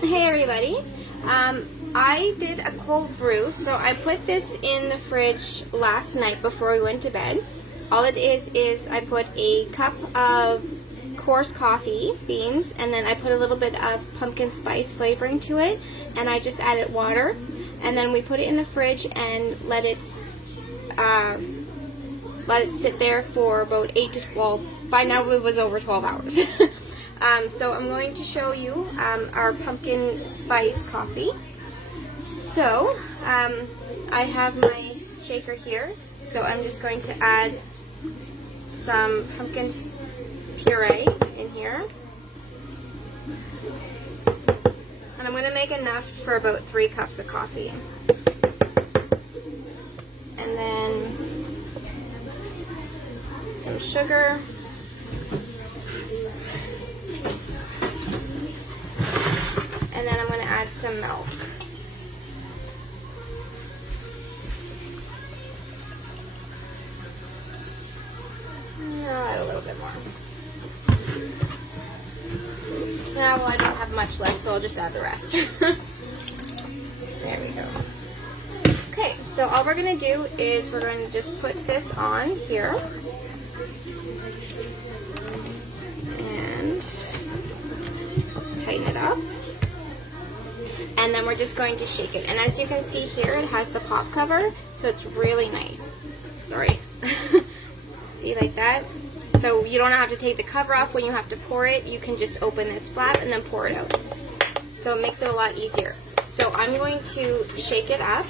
Hey everybody. I did a cold brew, so I put this in the fridge last night before we went to bed. All it is I put a cup of coarse coffee beans, and then I put a little bit of pumpkin spice flavoring to it, and I just added water, and then we put it in the fridge and let it sit there for about 8 to 12. By now it was over 12 hours. So I'm going to show you our pumpkin spice coffee. So I have my shaker here, so I'm just going to add some pumpkin puree in here. And I'm going to make enough for about 3 cups of coffee. And then some sugar. And then I'm going to add some milk. I'll add a little bit more. Now, well, I don't have much left, so I'll just add the rest. There we go. Okay, so all we're going to do is we're going to just put this on here. And tighten it up. And then we're just going to shake it. And as you can see here, it has the pop cover, so it's really nice. Sorry. See, like that? So you don't have to take the cover off when you have to pour it. You can just open this flap and then pour it out. So it makes it a lot easier. So I'm going to shake it up.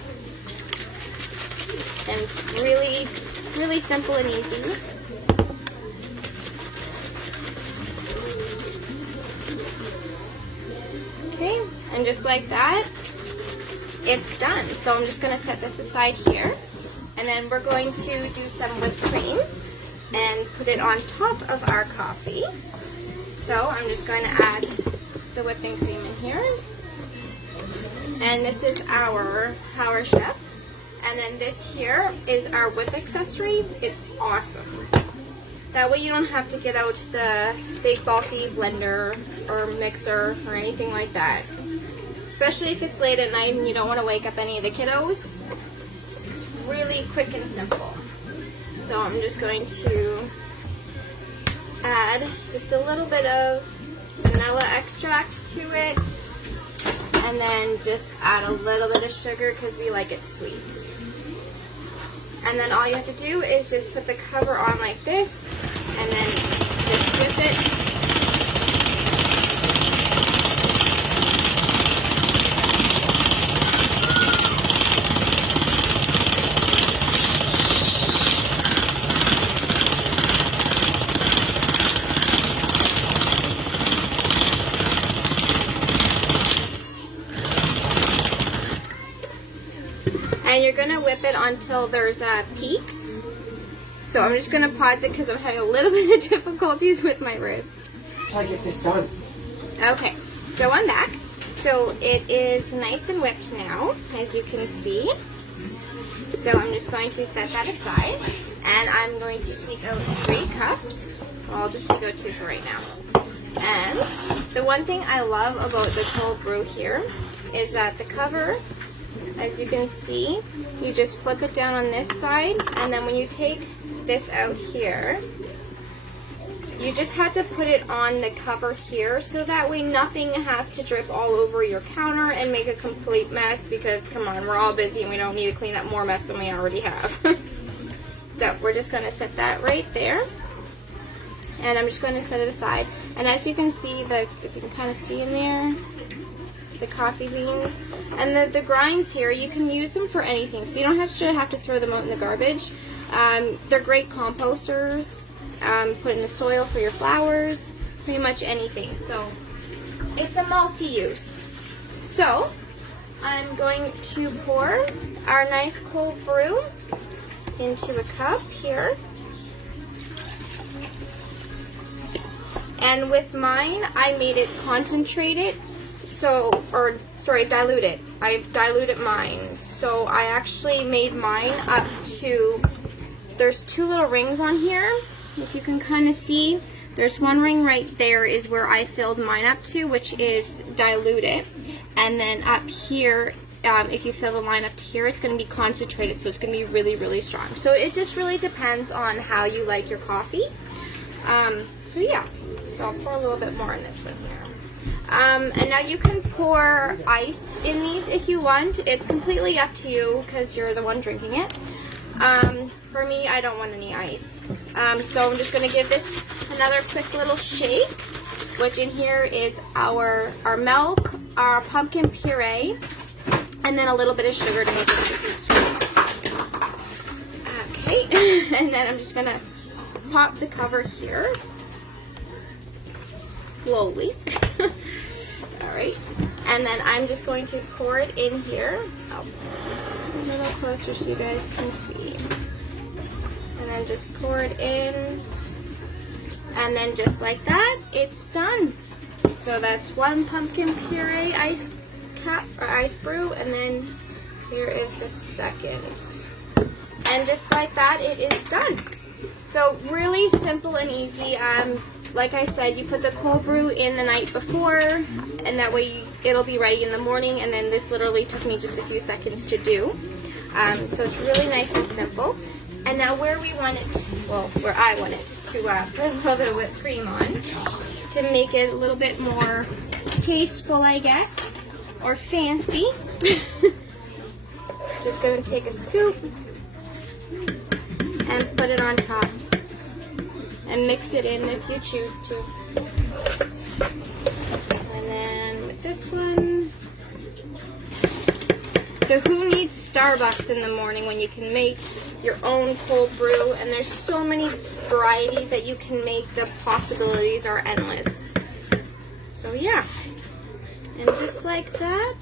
And it's really, really simple and easy. Okay, and just like that, it's done. So I'm just going to set this aside here. And then we're going to do some whipped cream and put it on top of our coffee. So I'm just going to add the whipping cream in here. And this is our Power Chef. And then this here is our whip accessory. It's awesome. That way you don't have to get out the big bulky blender or mixer or anything like that. Especially if it's late at night and you don't want to wake up any of the kiddos. It's really quick and simple. So I'm just going to add just a little bit of vanilla extract to it. And then just add a little bit of sugar because we like it sweet. And then all you have to do is just put the cover on like this and then just whip it. And you're going to whip it until there's peaks. So I'm just going to pause it because I'm having a little bit of difficulties with my wrist. Try to get this done. Okay, so I'm back. So it is nice and whipped now, as you can see. So I'm just going to set that aside. And I'm going to take out 3 cups. Well, I'll just take out 2 for right now. And the one thing I love about the cold brew here is that the cover, as you can see, you just flip it down on this side, and then when you take this out here, you just had to put it on the cover here, so that way nothing has to drip all over your counter and make a complete mess, because come on, we're all busy and we don't need to clean up more mess than we already have. So we're just going to set that right there, and I'm just going to set it aside. And as you can see, if you can kind of see in there, the coffee beans and the grinds here, you can use them for anything, so you don't have to throw them out in the garbage. They're great composters, put in the soil for your flowers, pretty much anything. So it's a multi-use. So I'm going to pour our nice cold brew into a cup here. And with mine, I made it concentrated. Diluted. I diluted mine. So I actually made mine up to, there's 2 little rings on here, if you can kind of see. There's one ring right there is where I filled mine up to, which is diluted. And then up here, if you fill the line up to here, it's going to be concentrated, so it's going to be really, really strong. So it just really depends on how you like your coffee. So yeah, so I'll pour a little bit more in this one here. And now you can pour ice in these if you want. It's completely up to you because you're the one drinking it. For me, I don't want any ice. So I'm just going to give this another quick little shake, which in here is our milk, our pumpkin puree, and then a little bit of sugar to make it nice and sweet. Okay, and then I'm just going to pop the cover here. Slowly. Alright, and then I'm just going to pour it in here. Oh, a little closer so you guys can see. And then just pour it in. And then just like that, it's done. So that's one pumpkin puree ice brew, and then here is the second. And just like that, it is done. So really simple and easy. Like I said, you put the cold brew in the night before, and that way it'll be ready in the morning, and then this literally took me just a few seconds to do. So it's really nice and simple. And now where we want it, well, where I want it, to put a little bit of whipped cream on to make it a little bit more tasteful, I guess, or fancy. Just going to take a scoop and put it on top. And mix it in if you choose to. And then with this one. So who needs Starbucks in the morning when you can make your own cold brew? And there's so many varieties that you can make. The possibilities are endless. So yeah. And just like that,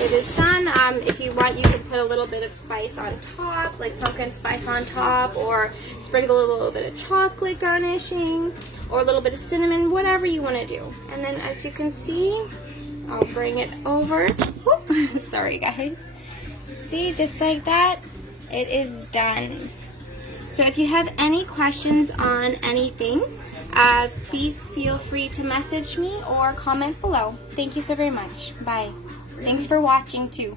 it is done. If you want, you can put a little bit of spice on top, like pumpkin spice on top, or sprinkle a little bit of chocolate garnishing, or a little bit of cinnamon, whatever you want to do. And then as you can see, I'll bring it over. Whoop. Sorry guys. See, just like that, it is done. So if you have any questions on anything, please feel free to message me or comment below. Thank you so very much. Bye. Thanks for watching too.